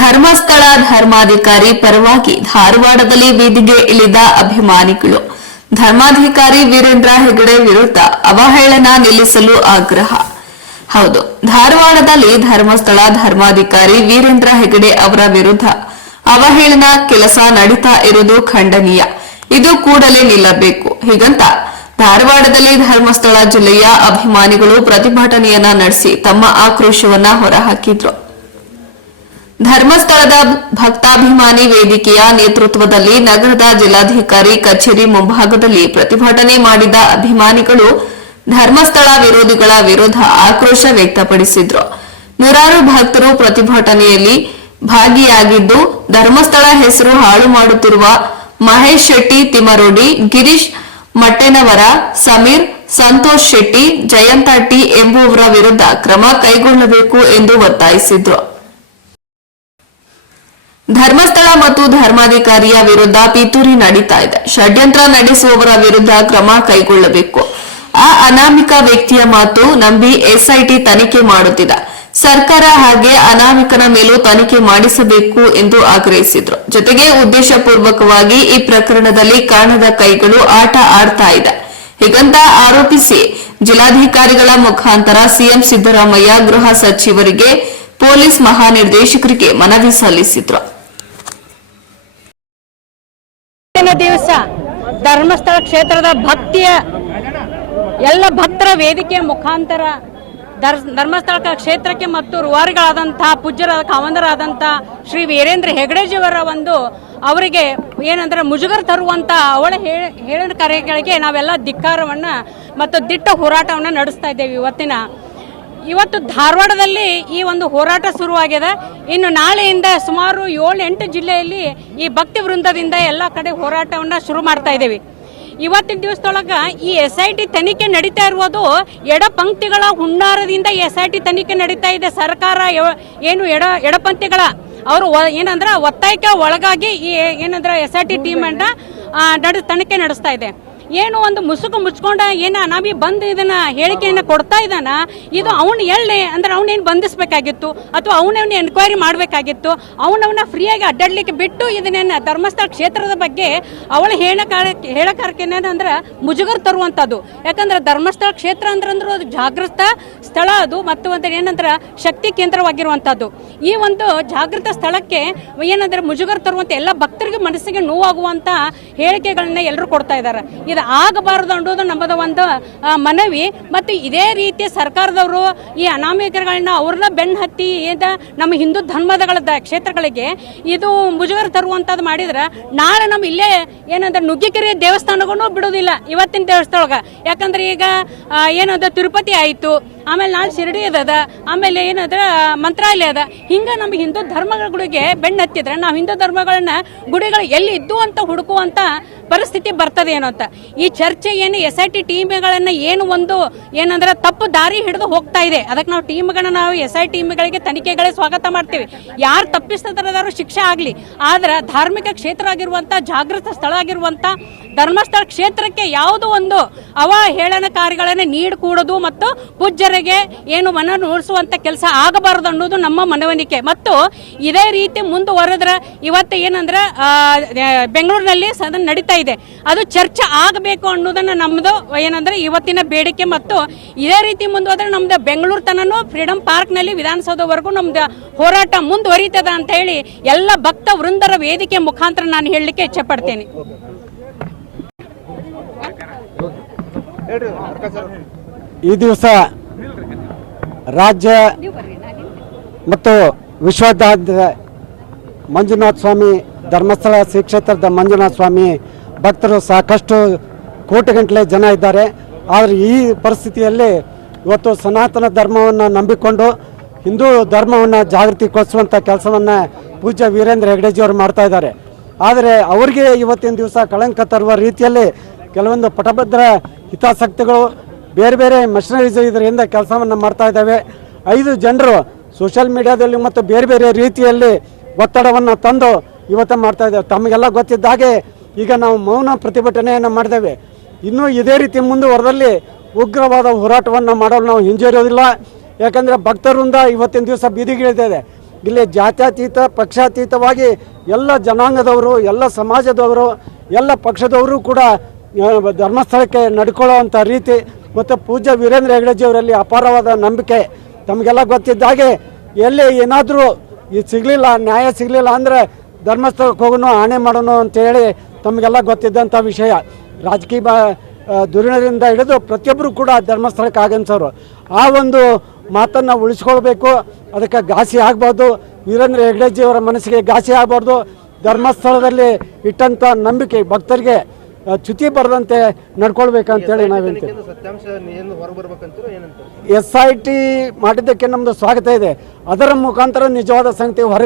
ಧರ್ಮಸ್ಥಳ ಧರ್ಮಾಧಿಕಾರಿ ಪರವಾಗಿ ಧಾರವಾಡದಲ್ಲಿ ಬೀದಿಗೆ ಇಳಿದ ಅಭಿಮಾನಿಗಳು. ಧರ್ಮಾಧಿಕಾರಿ ವೀರೇಂದ್ರ ಹೆಗಡೆ ವಿರುದ್ಧ ಅವಹೇಳನ ನಿಲ್ಲಿಸಲು ಆಗ್ರಹ. ಹೌದು, ಧಾರವಾಡದಲ್ಲಿ ಧರ್ಮಸ್ಥಳ ಧರ್ಮಾಧಿಕಾರಿ ವೀರೇಂದ್ರ ಹೆಗಡೆ ಅವರ ವಿರುದ್ಧ ಅವಹೇಳನ ಕೆಲಸ ನಡೀತಾ ಇರುವುದು ಖಂಡನೀಯ. ಇದು ಕೂಡಲೇ ನಿಲ್ಲಬೇಕು. ಹೀಗಂತ ಧಾರವಾಡದಲ್ಲಿ ಧರ್ಮಸ್ಥಳ ಜಿಲ್ಲೆಯ ಅಭಿಮಾನಿಗಳು ಪ್ರತಿಭಟನೆಯನ್ನ ನಡೆಸಿ ತಮ್ಮ ಆಕ್ರೋಶವನ್ನ ಹೊರಹಾಕಿದ್ರು. ಧರ್ಮಸ್ಥಳದ ಭಕ್ತಾಭಿಮಾನಿ ವೇದಿಕೆಯ ನೇತೃತ್ವದಲ್ಲಿ ನಗರದ ಜಿಲ್ಲಾಧಿಕಾರಿ ಕಚೇರಿ ಮುಂಭಾಗದಲ್ಲಿ ಪ್ರತಿಭಟನೆ ಮಾಡಿದ ಅಭಿಮಾನಿಗಳು ಧರ್ಮಸ್ಥಳ ವಿರೋಧಿಗಳ ವಿರುದ್ಧ ಆಕ್ರೋಶ ವ್ಯಕ್ತಪಡಿಸಿದ್ರು. ನೂರಾರು ಭಕ್ತರು ಪ್ರತಿಭಟನೆಯಲ್ಲಿ ಭಾಗಿಯಾಗಿದ್ದು, ಧರ್ಮಸ್ಥಳ ಹೆಸರು ಹಾಳು ಮಾಡುತ್ತಿರುವ ಮಹೇಶ್ ಶೆಟ್ಟಿ ತಿಮರೋಡಿ ಗಿರೀಶ್ ಮಟ್ಟೆನವರ, ಸಮೀರ್, ಸಂತೋಷ್ ಶೆಟ್ಟಿ, ಜಯಂತ ಟಿ ಎಂಬುವರ ವಿರುದ್ಧ ಕ್ರಮ ಕೈಗೊಳ್ಳಬೇಕು ಎಂದು ಒತ್ತಾಯಿಸಿದ್ರು. ಧರ್ಮಸ್ಥಳ ಮತ್ತು ಧರ್ಮಾಧಿಕಾರಿಯ ವಿರುದ್ಧ ಪಿತೂರಿ ನಡೀತಾ ಇದೆ. ಷಡ್ಯಂತ್ರ ನಡೆಸುವವರ ವಿರುದ್ಧ ಕ್ರಮ ಕೈಗೊಳ್ಳಬೇಕು. ಆ ಅನಾಮಿಕ ವ್ಯಕ್ತಿಯ ಮಾತು ನಂಬಿ ಎಸ್ಐಟಿ ತನಿಖೆ ಮಾಡುತ್ತಿದೆ. ಸರ್ಕಾರ ಹಾಗೆ ಅನಾಮಿಕನ ಮೇಲೂ ತನಿಖೆ ಮಾಡಿಸಬೇಕು ಎಂದು ಆಗ್ರಹಿಸಿದ್ರು. ಜೊತೆಗೆ ಉದ್ದೇಶಪೂರ್ವಕವಾಗಿ ಈ ಪ್ರಕರಣದಲ್ಲಿ ಕಾಣದ ಕೈಗಳು ಆಟ ಆಡ್ತಾ ಇದೆ. ಹೀಗಂತ ಆರೋಪಿಸಿ ಜಿಲ್ಲಾಧಿಕಾರಿಗಳ ಮುಖಾಂತರ ಸಿಎಂ ಸಿದ್ದರಾಮಯ್ಯ ಗೃಹ ಸಚಿವರಿಗೆ ಪೊಲೀಸ್ ಮಹಾನಿರ್ದೇಶಕರಿಗೆ ಮನವಿ ಸಲ್ಲಿಸಿದ್ರು. ಇವತ್ತಿನ ದಿವಸ ಧರ್ಮಸ್ಥಳ ಕ್ಷೇತ್ರದ ಭಕ್ತಿಯ ಎಲ್ಲ ಭಕ್ತರ ವೇದಿಕೆಯ ಮುಖಾಂತರ ಧರ್ ಧರ್ಮಸ್ಥಳ ಕ್ಷೇತ್ರಕ್ಕೆ ಮತ್ತು ರೂವಾರಿಗಳಾದಂತಹ ಪೂಜ್ಯರ ಕಾವಂದರಾದಂಥ ಶ್ರೀ ವೀರೇಂದ್ರ ಹೆಗಡೆಜಿಯವರ ಒಂದು ಅವರಿಗೆ ಏನಂದ್ರೆ ಮುಜುಗರ ತರುವಂತ ಅವಳ ಹೇಳಿದ ಕಾರ್ಯಗಳಿಗೆ ನಾವೆಲ್ಲ ಧಿಕ್ಕಾರವನ್ನ ಮತ್ತು ದಿಟ್ಟ ಹೋರಾಟವನ್ನ ನಡೆಸ್ತಾ ಇದ್ದೇವೆ ಇವತ್ತಿನ ಇವತ್ತು ಧಾರವಾಡದಲ್ಲಿ ಈ ಒಂದು ಹೋರಾಟ ಶುರುವಾಗಿದೆ. ಇನ್ನು ನಾಳೆಯಿಂದ ಸುಮಾರು ಏಳು ಎಂಟು ಜಿಲ್ಲೆಯಲ್ಲಿ ಈ ಭಕ್ತಿ ವೃಂದದಿಂದ ಎಲ್ಲ ಕಡೆ ಹೋರಾಟವನ್ನು ಶುರು ಮಾಡ್ತಾ ಇದ್ದೇವೆ. ಇವತ್ತಿನ ದಿವಸದೊಳಗೆ ಈ ಎಸ್ ಐ ಟಿ ತನಿಖೆ ನಡೀತಾ ಇರುವುದು ಎಡ ಪಂಕ್ತಿಗಳ ಹುನ್ನಾರದಿಂದ ಎಸ್ ಐ ಟಿ ತನಿಖೆ ನಡೀತಾ ಇದೆ. ಸರ್ಕಾರ ಏನು ಎಡ, ಎಡಪಂಕ್ತಿಗಳ, ಅವರು ಏನಂದ್ರೆ ಒತ್ತಾಯಕ್ಕೆ ಒಳಗಾಗಿ ಈ, ಏನಂದ್ರೆ ಎಸ್ ಐ ಟಿ ಟೀಮ್ ಅನ್ನ ತನಿಖೆ ನಡೆಸ್ತಾ ಇದೆ. ಏನು ಒಂದು ಮುಸುಕು ಮುಚ್ಕೊಂಡ ಏನ ಅನಾಮಿ ಬಂದ್ ಇದನ್ನ ಹೇಳಿಕೆಯನ್ನ ಕೊಡ್ತಾ ಇದ್ದಾನ? ಇದು ಅವನು ಎಳ್ಳೆ ಅಂದ್ರೆ ಅವನೇನು ಬಂಧಿಸಬೇಕಾಗಿತ್ತು? ಅಥವಾ ಅವನವನ್ನ ಎನ್ಕ್ವೈರಿ ಮಾಡಬೇಕಾಗಿತ್ತು? ಅವನವನ್ನ ಫ್ರೀಯಾಗಿ ಅಡ್ಡಾಡ್ಲಿಕ್ಕೆ ಬಿಟ್ಟು ಇದನ್ನೇನು ಧರ್ಮಸ್ಥಳ ಕ್ಷೇತ್ರದ ಬಗ್ಗೆ ಅವಳ ಹೇಳ ಹೇಳಕಾರಕ್ಕೆ ಅಂದ್ರೆ ಮುಜುಗರ ತರುವಂಥದ್ದು ಯಾಕಂದ್ರೆ ಧರ್ಮಸ್ಥಳ ಕ್ಷೇತ್ರ ಅಂದ್ರೆ ಅಂದ್ರೆ ಅದು ಜಾಗೃತ ಸ್ಥಳ ಅದು, ಮತ್ತು ಅಂತ ಏನಂದ್ರೆ ಶಕ್ತಿ ಕೇಂದ್ರವಾಗಿರುವಂಥದ್ದು ಈ ಒಂದು ಜಾಗೃತ ಸ್ಥಳಕ್ಕೆ ಏನಂದ್ರೆ ಮುಜುಗರ್ ತರುವಂತ ಎಲ್ಲ ಭಕ್ತರಿಗೆ ಮನಸ್ಸಿಗೆ ನೋವಾಗುವಂತ ಹೇಳಿಕೆಗಳನ್ನ ಎಲ್ಲರೂ ಕೊಡ್ತಾ ಇದ್ದಾರೆ ಇದು ಆಗಬಾರದು ಅನ್ನೋದು ನಮ್ಮದ ಒಂದು ಮನವಿ. ಮತ್ತು ಇದೇ ರೀತಿ ಸರ್ಕಾರದವರು ಈ ಅನಾಮಿಕರುಗಳನ್ನ ಅವ್ರನ್ನ ಬೆನ್ನು ಹತ್ತಿ ಏನ ನಮ್ಮ ಹಿಂದೂ ಧರ್ಮದಗಳ ದ- ಕ್ಷೇತ್ರಗಳಿಗೆ ಇದು ಮುಜುಗರ ತರುವಂಥದ್ದು ಮಾಡಿದ್ರೆ ನಾಳೆ ನಮ್ಮ ಇಲ್ಲೇ ಏನಂದ್ರೆ ನುಗ್ಗಿಕೆರೆ ದೇವಸ್ಥಾನಗೂ ಬಿಡೋದಿಲ್ಲ ಇವತ್ತಿನ ದೇವಸ್ಥಾನ ಯಾಕಂದ್ರೆ ಈಗ ಏನಂದ್ರೆ ತಿರುಪತಿ ಆಯಿತು. ಆಮೇಲೆ ನಾಳೆ ಶಿರಡಿ ಅದ, ಆಮೇಲೆ ಏನಂದ್ರೆ ಮಂತ್ರಾಲಯ ಅದ. ಹಿಂಗ ನಮ್ಮ ಹಿಂದೂ ಧರ್ಮಗಳ ಗುಡಿಗೆ ಬೆಣ್ಣತ್ತಿದ್ರೆ ನಾವು ಹಿಂದೂ ಧರ್ಮಗಳನ್ನ ಗುಡಿಗಳು ಎಲ್ಲಿ ಇದ್ದು ಅಂತ ಹುಡುಕುವಂತ ಪರಿಸ್ಥಿತಿ ಬರ್ತದೆ ಏನೋ ಅಂತ. ಈ ಚರ್ಚೆ ಏನು ಎಸ್ ಐ ಟಿ ಟೀಮ್ಗಳನ್ನ ಏನು ಒಂದು ಏನಂದ್ರೆ ತಪ್ಪು ದಾರಿ ಹಿಡಿದು ಹೋಗ್ತಾ ಇದೆ. ಅದಕ್ಕೆ ನಾವು ಟೀಮ್ಗಳನ್ನ ನಾವು ಎಸ್ ಐ ಟೀಮ್ಗಳಿಗೆ ತನಿಖೆಗಳೇ ಸ್ವಾಗತ ಮಾಡ್ತೀವಿ. ಯಾರು ತಪ್ಪಿಸ್ತದಾರು ಶಿಕ್ಷೆ ಆಗಲಿ, ಆದ್ರೆ ಧಾರ್ಮಿಕ ಕ್ಷೇತ್ರ ಆಗಿರುವಂತ, ಜಾಗೃತ ಸ್ಥಳ ಆಗಿರುವಂತ, ಧರ್ಮಸ್ಥಳ ಕ್ಷೇತ್ರಕ್ಕೆ ಯಾವುದೋ ಒಂದು ಅವಹೇಳನಕಾರಿಗಳನ್ನ ನೀಡಿಕೂಡೋದು ಮತ್ತು ಪೂಜ್ಯರಿಗೆ ಏನು ಮನ ನೋಡಿಸುವಂತ ಕೆಲಸ ಆಗಬಾರದು ಅನ್ನೋದು ನಮ್ಮ ಮನವನಿಕೆ ಮತ್ತು ಇದೇ ರೀತಿ ಮುಂದುವರೆದ್ರೆ ಇವತ್ತು ಏನಂದ್ರೆ ಬೆಂಗಳೂರಿನಲ್ಲಿ ಸದನ ನಡೀತಾ ಇದೆ. ಅದು ಚರ್ಚೆ ಆಗಬೇಕು ಅನ್ನೋದನ್ನ ನಮ್ಮದು ಏನಂದ್ರೆ ಇವತ್ತಿನ ಬೇಡಿಕೆ ಮತ್ತು ಇದೇ ರೀತಿ ಮುಂದುವರೆದ್ರೆ ನಮ್ದು ಬೆಂಗಳೂರು ತನನು ಫ್ರೀಡಂ ಪಾರ್ಕ್ನಲ್ಲಿ ವಿಧಾನಸೌಧವರೆಗೂ ನಮ್ದು ಹೋರಾಟ ಮುಂದುವರಿತದ ಅಂತ ಹೇಳಿ ಎಲ್ಲ ಭಕ್ತ ವೃಂದರ ವೇದಿಕೆ ಮುಖಾಂತರ ನಾನು ಹೇಳಲಿಕ್ಕೆ ಇಚ್ಛೆ ಪಡ್ತೇನೆ. ಈ ದಿವಸ ರಾಜ್ಯ ಮತ್ತು ವಿಶ್ವದಾದ್ಯಂತ ಮಂಜುನಾಥ ಸ್ವಾಮಿ ಧರ್ಮಸ್ಥಳ ಶ್ರೀ ಕ್ಷೇತ್ರದ ಮಂಜುನಾಥ ಸ್ವಾಮಿ ಭಕ್ತರು ಸಾಕಷ್ಟು ಕೋಟಿಗಟ್ಟಲೆ ಜನ ಇದ್ದಾರೆ. ಆದರೆ ಈ ಪರಿಸ್ಥಿತಿಯಲ್ಲಿ ಇವತ್ತು ಸನಾತನ ಧರ್ಮವನ್ನು ನಂಬಿಕೊಂಡು ಹಿಂದೂ ಧರ್ಮವನ್ನು ಜಾಗೃತಿಗೊಳಿಸುವಂಥ ಕೆಲಸವನ್ನು ಪೂಜ್ಯ ವೀರೇಂದ್ರ ಹೆಗ್ಡೆಜಿಯವರು ಮಾಡ್ತಾ ಇದ್ದಾರೆ. ಆದರೆ ಅವರಿಗೆ ಇವತ್ತಿನ ದಿವಸ ಕಳಂಕ ತರುವ ರೀತಿಯಲ್ಲಿ ಕೆಲವೊಂದು ಪಟಭದ್ರ ಹಿತಾಸಕ್ತಿಗಳು ಬೇರೆ ಬೇರೆ ಮಷಿನರೀಸ್ ಇದರಿಂದ ಕೆಲಸವನ್ನು ಮಾಡ್ತಾ ಇದ್ದಾವೆ. ಐದು ಜನರು ಸೋಷಿಯಲ್ ಮೀಡಿಯಾದಲ್ಲಿ ಮತ್ತು ಬೇರೆ ಬೇರೆ ರೀತಿಯಲ್ಲಿ ಒತ್ತಡವನ್ನು ತಂದು ಇವತ್ತು ಮಾಡ್ತಾ ಇದ್ದೇವೆ ತಮಗೆಲ್ಲ ಗೊತ್ತಿದ್ದ ಹಾಗೆ ಈಗ ನಾವು ಮೌನ ಪ್ರತಿಭಟನೆಯನ್ನು ಮಾಡಿದ್ದೇವೆ. ಇನ್ನೂ ಇದೇ ರೀತಿ ಮುಂದುವರೆದಲ್ಲಿ ಉಗ್ರವಾದ ಹೋರಾಟವನ್ನು ಮಾಡಲು ನಾವು ಹಿಂಜರಿಯೋದಿಲ್ಲ. ಯಾಕಂದರೆ ಭಕ್ತರಿಂದ ಇವತ್ತಿನ ದಿವಸ ಬೀದಿಗಿಳಿದಿದೆ. ಇಲ್ಲಿ ಜಾತ್ಯತೀತ, ಪಕ್ಷಾತೀತವಾಗಿ ಎಲ್ಲ ಜನಾಂಗದವರು, ಎಲ್ಲ ಸಮಾಜದವರು, ಎಲ್ಲ ಪಕ್ಷದವರು ಕೂಡ ಧರ್ಮಸ್ಥಳಕ್ಕೆ ನಡ್ಕೊಳ್ಳುವಂಥ ರೀತಿ ಮತ್ತು ಪೂಜ್ಯ ವೀರೇಂದ್ರ ಹೆಗಡೆಜಿ ಅವರಲ್ಲಿ ಅಪಾರವಾದ ನಂಬಿಕೆ ತಮಗೆಲ್ಲ ಗೊತ್ತಿದ್ದಾಗೆ ಎಲ್ಲಿ ಏನಾದರೂ ಇದು ಸಿಗಲಿಲ್ಲ, ನ್ಯಾಯ ಸಿಗಲಿಲ್ಲ ಅಂದರೆ ಧರ್ಮಸ್ಥಳಕ್ಕೆ ಹೋಗೋಣ ಆಣೆ ಮಾಡೋಣ ಅಂತೇಳಿ ತಮಗೆಲ್ಲ ಗೊತ್ತಿದ್ದಂಥ ವಿಷಯ. ರಾಜಕೀಯ ಧುರೀಣರಿಂದ ಹಿಡಿದು ಪ್ರತಿಯೊಬ್ಬರು ಕೂಡ ಧರ್ಮಸ್ಥಳಕ್ಕೆ ಆಗಮಿಸೋರು ಆ ಒಂದು ಮಾತನ್ನು ಉಳಿಸ್ಕೊಳ್ಬೇಕು, ಅದಕ್ಕೆ ಘಾಸಿ ಆಗಬಾರ್ದು. ವೀರೇಂದ್ರ ಹೆಗ್ಡೆಜಿಯವರ ಮನಸ್ಸಿಗೆ ಘಾಸಿ ಆಗಬಾರ್ದು. ಧರ್ಮಸ್ಥಳದಲ್ಲಿ ಇಟ್ಟಂಥ ನಂಬಿಕೆ ಭಕ್ತರಿಗೆ ಚ್ಯುತಿ ಬರದಂತೆ ನಡ್ಕೊಳ್ಬೇಕಂತೇಳಿ ಏನಂತ? ಎಸ್ ಐ ಟಿ ಮಾಡಿದ್ದಕ್ಕೆ ನಮ್ದು ಸ್ವಾಗತ ಇದೆ. ಅದರ ಮುಖಾಂತರ ನಿಜವಾದ ಸಂಗತಿ ಹೊರಗೆ